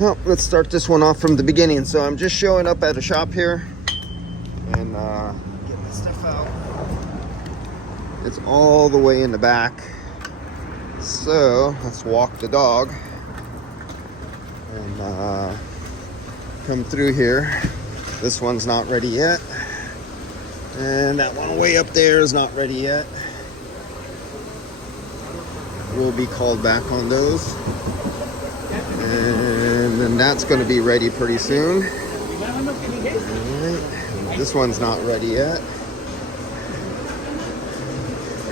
Well, let's start this one off from the beginning. So I'm just showing up at a shop here and getting this stuff out. It's all the way in the back. So let's walk the dog and come through here. This one's not ready yet. And that one way up there is not ready yet. We'll be called back on those. And then that's going to be ready pretty soon. Alright. This one's not ready yet.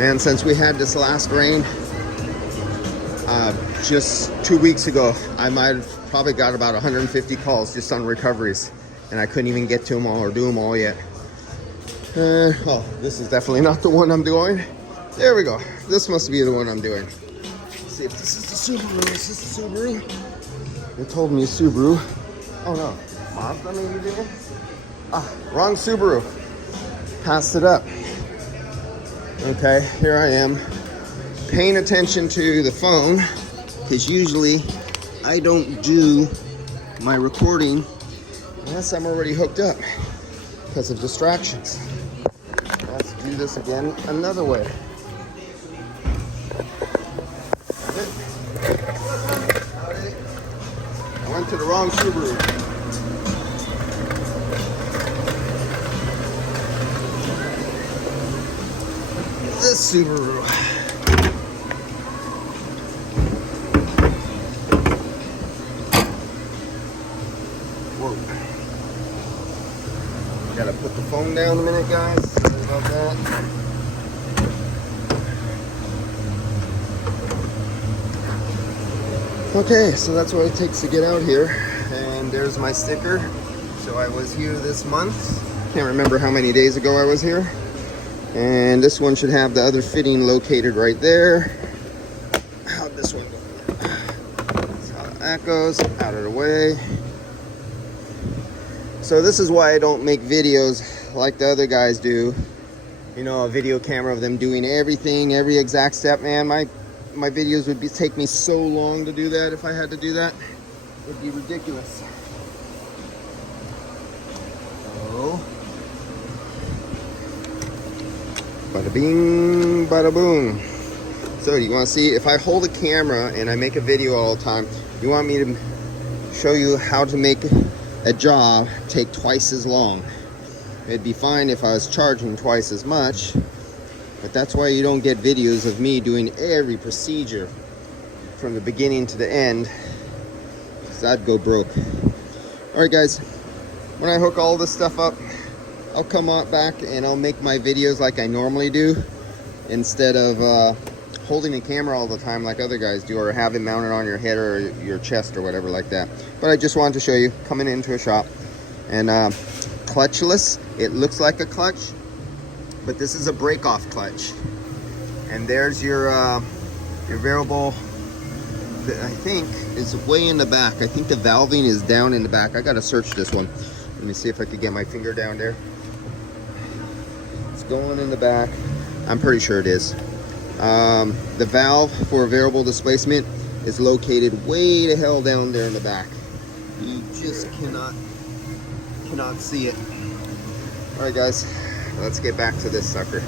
And since we had this last rain just 2 weeks ago, I might have probably got about 150 calls just on recoveries, and I couldn't even get to them all or do them all yet. Oh, this is definitely not the one I'm doing. There we go. This must be the one I'm doing. Let's see if this is the Subaru. Is this the Subaru? They told me Subaru. Oh no, Mazda maybe did? Ah, wrong Subaru. Passed it up. Okay, here I am, paying attention to the phone, because usually I don't do my recording unless I'm already hooked up because of distractions. Let's do this again another way. I went to the wrong Subaru. This Subaru. Whoa. Gotta put the phone down a minute, guys. Sorry about that. Okay, so that's what it takes to get out here. And there's my sticker. So I was here this month. Can't remember how many days ago I was here. And this one should have the other fitting located right there. How'd this one go? That's how that goes. Out of the way. So this is why I don't make videos like the other guys do. You know, a video camera of them doing everything, every exact step. Man, my videos would take me so long to do that. If I had to do that, it would be ridiculous. So, bada bing, bada boom. So you want to see, if I hold a camera and I make a video all the time, you want me to show you how to make a job take twice as long. It'd be fine if I was charging twice as much, but that's why you don't get videos of me doing every procedure from the beginning to the end, because I'd go broke. Alright guys, when I hook all this stuff up, I'll come out back and I'll make my videos like I normally do, instead of holding a camera all the time like other guys do, or have it mounted on your head or your chest or whatever like that. But I just wanted to show you, coming into a shop, and clutchless. It looks like a clutch, but this is a break-off clutch. And there's your variable, that I think is way in the back. I think the valving is down in the back. I gotta search this one. Let me see if I could get my finger down there. It's going in the back. I'm pretty sure it is. The valve for variable displacement is located way the hell down there in the back. You just cannot see it. All right guys, let's get back to this sucker.